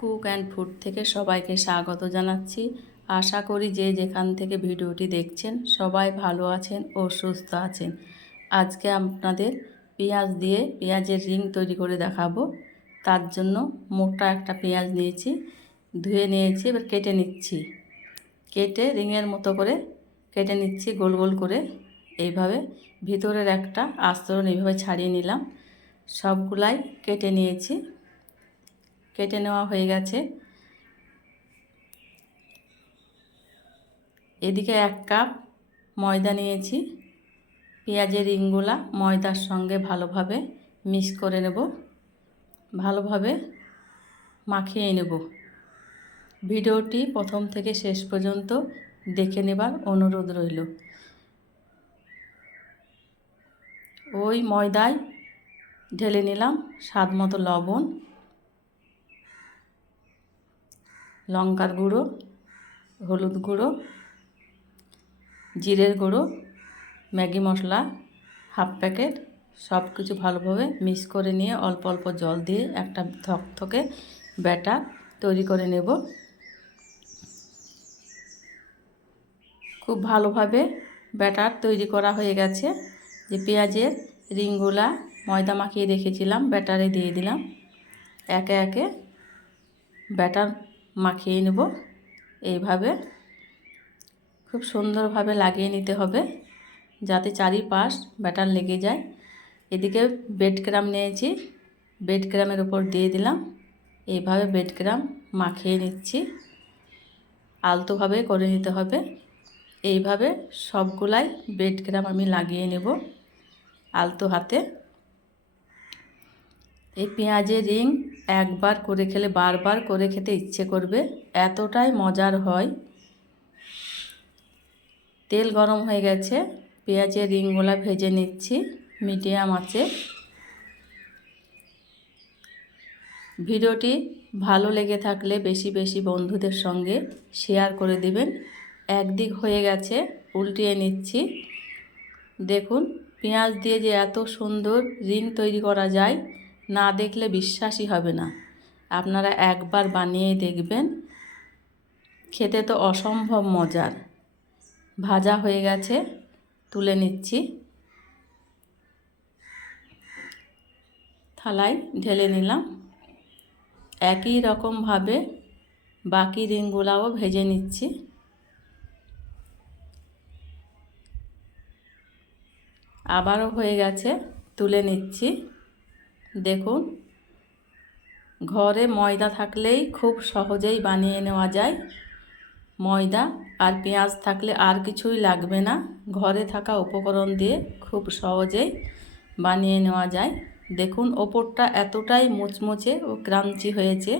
Cook and food থেকে সবাইকে স্বাগত জানাচ্ছি। আশা করি যে যেখান থেকে ভিডিওটি দেখছেন সবাই ভালো আছেন ও সুস্থ আছেন। আজকে আপনাদের পেঁয়াজ দিয়ে পেঁয়াজের রিং তৈরি করে দেখাবো। তার জন্য মোটা একটা পেঁয়াজ নিয়েছি, ধুয়ে নিয়েছি, এবার কেটে নিচ্ছি। কেটে রিংয়ের মতো করে কেটে নিচ্ছি গোল গোল করে। এইভাবে ভিতরের একটা আস্তরণ এইভাবে ছাড়িয়ে নিলাম। সবগুলাই কেটে নিয়েছি। কেটে নেওয়া হয়ে গেছে। এদিকে 1 কাপ ময়দা নিয়েছি। পেঁয়াজের রিংগুলা ময়দার সঙ্গে ভালোভাবে মিক্স করে নেব, ভালোভাবে মাখিয়ে নেব। ভিডিওটি প্রথম থেকে শেষ পর্যন্ত দেখে নেবার অনুরোধ রইল। ওই ময়দায় ঢেলে নিলাম স্বাদ মতো লবণ, লঙ্কার গুঁড়ো, হলুদ গুঁড়ো, জিরের গুঁড়ো, ম্যাগি মশলা 1/2 প্যাকেট। সব কিছু ভালোভাবে মিক্স করে নিয়ে অল্প অল্প জল দিয়ে একটা থকথকে ব্যাটার তৈরি করে নেব। খুব ভালোভাবে ব্যাটার তৈরি করা হয়ে গেছে। যে পেঁয়াজের রিংগুলা ময়দা মাখিয়ে রেখেছিলাম ব্যাটারে দিয়ে দিলাম। একে একে ব্যাটার মাখিয়ে নেব। এইভাবে খুব সুন্দরভাবে লাগিয়ে নিতে হবে যাতে চারিপাশ ব্যাটার লেগে যায়। এদিকে ব্রেড ক্রাম্ব নিয়েছি, ব্রেড ক্রাম্বের উপর দিয়ে দিলাম। এইভাবে ব্রেড ক্রাম্ব মাখিয়ে নিচ্ছি, আলতোভাবে করে নিতে হবে। এইভাবে সবগুলাই ব্রেড ক্রাম্ব আমি লাগিয়ে নেব আলতো হাতে। এই পেঁয়াজের রিং একবার করে খেলে বারবার করে খেতে ইচ্ছে করবে, এতটাই মজার হয়। তেল গরম হয়ে গেছে, পেঁয়াজের রিংগুলা ভেজে নিচ্ছি মিডিয়াম আঁচে। ভিডিওটি ভালো লেগে থাকলে বেশি বেশি বন্ধুদের সঙ্গে শেয়ার করে দিবেন। একদিক হয়ে গেছে, উল্টিয়ে নিচ্ছি। দেখুন পেঁয়াজ দিয়ে যে এত সুন্দর রিং তৈরি করা যায়, না দেখলে বিশ্বাসই হবে না। আপনারা একবার বানিয়ে দেখবেন, খেতে তো অসম্ভব মজার। ভাজা হয়ে গেছে, তুলে নিচ্ছি। থালায় ঢেলে নিলাম। একই রকমভাবে বাকি রিংগুলাও ভেজে নিচ্ছি। আবারও হয়ে গেছে, তুলে নিচ্ছি। দেখুন ঘরে ময়দা থাকলেই খুব সহজেই বানিয়ে নেওয়া যায়। ময়দা আর পেঁয়াজ থাকলে আর কিছুই লাগবে না। ঘরে থাকা উপকরণ দিয়ে খুব সহজেই বানিয়ে নেওয়া যায়। দেখুন ওপরটা এতটাই মুচমুচে ও ক্রাঞ্চি হয়েছে,